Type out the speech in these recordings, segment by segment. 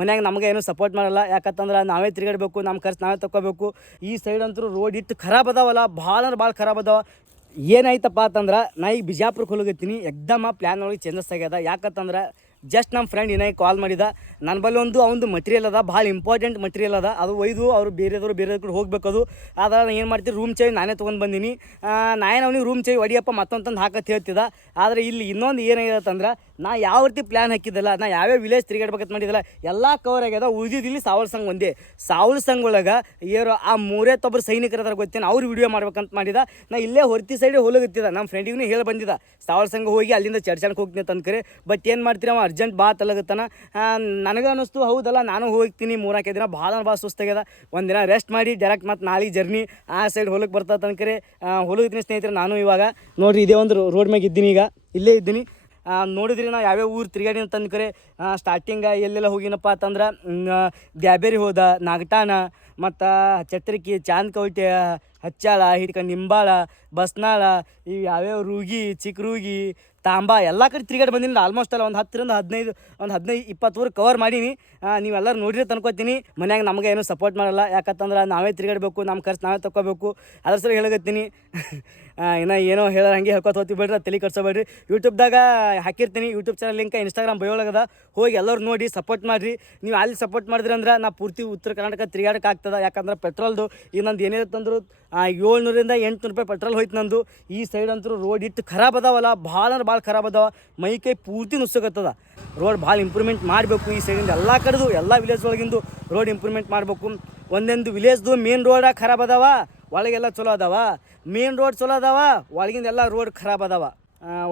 ಮನ್ಯಾಗ ನಮಗೆ ಏನೂ ಸಪೋರ್ಟ್ ಮಾಡಲ್ಲ. ಯಾಕಂತಂದ್ರೆ ನಾವೇ ತಿರುಗಾಡಬೇಕು, ನಮ್ಮ ಖರ್ಚು ನಾವೇ ತಗೋಬೇಕು. ಈ ಸೈಡ್ ಅಂತೂ ರೋಡ್ ಇಟ್ಟು ಖರಾಬ್ ಅದಾವಲ್ಲ, ಭಾಳ ಅಂದ್ರೆ ಭಾಳ ಖರಾಬ್ ಅದಾವ. ಏನಾಯ್ತಪ್ಪ ಅಂತಂದ್ರೆ ನಾ ಈಗ ಬಿಜಾಪುರಕ್ಕೆ ಹೋಗತ್ತೀನಿ. ಎಕ್ದಮ ಪ್ಲ್ಯಾನ್ ಒಳಗೆ ಚೇಂಜಸ್ ಆಗ್ಯದ. ಯಾಕಂತಂದ್ರೆ ಜಸ್ಟ್ ನಮ್ಮ ಫ್ರೆಂಡ್ ಏನಾಗಿ ಕಾಲ್ ಮಾಡಿದ. ನನ್ನ ಬಳಿ ಒಂದು ಮಟೀರಿಯಲ್ ಅದ, ಭಾಳ ಇಂಪಾರ್ಟೆಂಟ್ ಮಟೀರಿಯಲ್ ಅದ. ಅದು ಒಯ್ದು ಅವ್ರು ಬೇರೆ ಕಡೆ ಹೋಗ್ಬೇಕು. ಅದು ಆದ್ರೆ ನಾನು ಏನು ಮಾಡ್ತೀನಿ, ರೂಮ್ ಚೇಂಜ್ ನಾನೇ ತೊಗೊಂಡು ಬಂದೀನಿ. ನಾನೇನು ಅವ್ನಿಗೆ ರೂಮ್ ಚೇಂಜ್ ಹೊಡಿಯಪ್ಪ ಮತ್ತೊಂದು ಹಾಕತ್ತೆ ಹೇಳ್ತಿದ್ದ. ಆದರೆ ಇಲ್ಲಿ ಇನ್ನೊಂದು ಏನಾಗಿರತ್ತಂದ್ರೆ, ನಾ ಯಾವ ರೀತಿ ಪ್ಲ್ಯಾನ್ ಹಾಕಿದ್ದಲ್ಲ, ನಾ ಯಾವ್ಯಾವ ವಿಲೇಜ್ ತಿರುಗಾಡ್ಬೇಕಂತ ಮಾಡಿದಿಲ್ಲ, ಎಲ್ಲ ಕವರ್ ಆಗ್ಯದ. ಉಳಿದಿಲ್ಲಿ ಸಾವಲ್ ಸಂಘ ಒಂದೇ. ಸಾವಲ್ ಸಂಘ ಒಳಗೆ ಆ ಮೂರೇತ್ತೊಬ್ಬರು ಸೈನಿಕರು ಅದಾರ ಗೊತ್ತೇನು, ಅವ್ರು ವಿಡಿಯೋ ಮಾಡ್ಬೇಕಂತ ಮಾಡಿದ. ನಾ ಇಲ್ಲೇ ಹೊರತಿ ಸೈಡ್ ಹೋಗತ್ತಿದ್ದ. ನಮ್ಮ ಫ್ರೆಂಡಿಗೂ ಹೇಳಿ ಬಂದಿದ್ದ ಸಾವಲ್ ಸಂಘ ಹೋಗಿ ಅಲ್ಲಿಂದ ಚರ್ಚೆಗೆ ಹೋಗ್ತೀನಿ ಅಂತ ಅಂದ್ಕರೆ. ಬಟ್ ಏನು ಮಾಡ್ತೀರಿ, ಅವ ಅರ್ಜೆಂಟ್ ಬಾ ತಲಗತ್ತಾನ. ನನಗೆ ಅನ್ನಿಸ್ತು, ಹೌದಲ್ಲ ನಾನು ಹೋಗ್ತೀನಿ. 3-4 ದಿನ ಭಾಳ ಸುಸ್ತಾಗ್ಯದ. ಒಂದಿನ ರೆಸ್ಟ್ ಮಾಡಿ ಡೈರೆಕ್ಟ್ ಮತ್ತು ನಾಳೆ ಜರ್ನಿ ಆ ಸೈಡ್ ಹೊಲಕ್ಕೆ ಬರ್ತದೆ ಅನ್ಕರೆ ಹೊಲಗಿದ್ದೀನಿ ಸ್ನೇಹಿತರೆ. ನಾನು ಇವಾಗ ನೋಡಿರಿ ಇದೇ ಒಂದು ರೋಡ್ ಮ್ಯಾಗ ಇದ್ದೀನಿ, ಈಗ ಇಲ್ಲೇ ಇದ್ದೀನಿ. ನೋಡಿದ್ರಿ ನಾ ಯಾವ್ಯಾವ ಊರು ತಿರುಗಾಡಿ ಅಂತ ಅಂದ್ಕರೆ, ಸ್ಟಾರ್ಟಿಂಗ ಎಲ್ಲೆಲ್ಲ ಹೋಗಿನಪ್ಪ ಅಂತಂದ್ರೆ ದ್ಯಾಬೇರಿ ಹೋದ, ನಾಗಟಾನ, ಮತ್ತು ಚಟ್ರಕಿ, ಚಾಂದ್ಕವಟೆ, ಹಚ್ಚಾಳ, ಹಿಡ್ಕೊಂಡು ನಿಂಬಾಳ, ಬಸ್ನಾಳ, ಇವು ಯಾವ್ಯಾವ ರೂಗಿ, ಚಿಕ್ಕ ರೂಗಿ, ತಾಂಬಾ ಎಲ್ಲ ಕಡೆ ತಿರುಗಾಡಿ ಬಂದೀನಿ. ಆಲ್ಮೋಸ್ಟ್ ಅಲ್ಲ ಒಂದು 10-15-20 ಊರು ಕವರ್ ಮಾಡೀನಿ. ನೀವೆಲ್ಲರೂ ನೋಡಿರಿ ಅನ್ಕೋತೀನಿ. ಮನ್ಯಾಗ ನಮಗೆ ಏನೂ ಸಪೋರ್ಟ್ ಮಾಡಲ್ಲ. ಯಾಕಂತಂದ್ರೆ ನಾವೇ ತಿರುಗಾಡಬೇಕು, ನಮ್ಮ ಖರ್ಚು ನಾವೇ ತಗೋಬೇಕು. ಅದ್ರ ಸಲ ಹೇಳಕತ್ತೀನಿ. ಇನ್ನು ಏನೋ ಹೇಳೋ ಹಂಗೆ ಹೇಳ್ಕೊತ ಹೋಗ್ತೀವಿ ಬಿಡ್ರಿ, ತಲೆ ಕಟ್ಸೋಬೇಡ್ರಿ. ಯೂಟ್ಯೂಬ್ದಾಗ ಹಾಕಿರ್ತೀನಿ, ಯೂಟ್ಯೂಬ್ ಚಾನಲ್ ಲಿಂಕ್ ಇನ್ಸ್ಟಾಗ್ರಾಮ್ ಬಯೋಳಗದ, ಹೋಗಿ ಎಲ್ಲರೂ ನೋಡಿ ಸಪೋರ್ಟ್ ಮಾಡಿರಿ. ನೀವು ಅಲ್ಲಿ ಸಪೋರ್ಟ್ ಮಾಡಿದ್ರಿ ಅಂದ್ರೆ ನಾ ಪೂರ್ತಿ ಉತ್ತರ ಕರ್ನಾಟಕ ತಿರುಗಾಡಕ್ಕೆ ಆಗ್ತದೆ. ಯಾಕಂದ್ರೆ ಪೆಟ್ರೋಲ್ದು ಈಗ ನಂದು ಏನಿರುತ್ತಂದ್ರು 700-800 ರೂಪಾಯಿ ಪೆಟ್ರೋಲ್ ಹೋಯ್ತು ನಂದು. ಈ ಸೈಡ್ ಅಂತೂ ರೋಡ್ ಇಟ್ಟು ಖರಾಬ್ ಅದಾವಲ್ಲ, ಭಾಳ ಅಂದ್ರೆ ಭಾಳ ಖರಾಬ್ ಅದಾವ. ಮೈಕೈ ಪೂರ್ತಿ ನುಸ್ಸಕತ್ತದ. ರೋಡ್ ಭಾಳ ಇಂಪ್ರೂವ್ಮೆಂಟ್ ಮಾಡಬೇಕು. ಈ ಸೈಡಿಂದ ಎಲ್ಲ ಕಡೆದು ಎಲ್ಲ ವಿಲೇಜ್ ಒಳಗಿಂದು ರೋಡ್ ಇಂಪ್ರೂವ್ಮೆಂಟ್ ಮಾಡಬೇಕು. ಒಂದೊಂದು ವಿಲೇಜ್ದು ಮೇನ್ ರೋಡ ಖರಾಬ್ ಅದಾವ, ಒಳಗೆಲ್ಲ ಚಲೋ ಅದಾವ. ಮೇನ್ ರೋಡ್ ಚಲೋ ಅದಾವ, ಒಳಗಿಂದ ಎಲ್ಲ ರೋಡ್ ಖರಾಬ್ ಅದಾವ.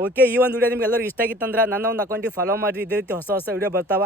ಓಕೆ, ಈ ಒಂದು ವಿಡಿಯೋ ನಿಮ್ಗೆ ಎಲ್ಲರಿಗೂ ಇಷ್ಟ ಆಗಿತ್ತಂದ್ರೆ ನನ್ನ ಒಂದು ಅಕೌಂಟಿಗೆ ಫಾಲೋ ಮಾಡಿರಿ. ಇದೇ ರೀತಿ ಹೊಸ ವಿಡಿಯೋ ಬರ್ತಾವ.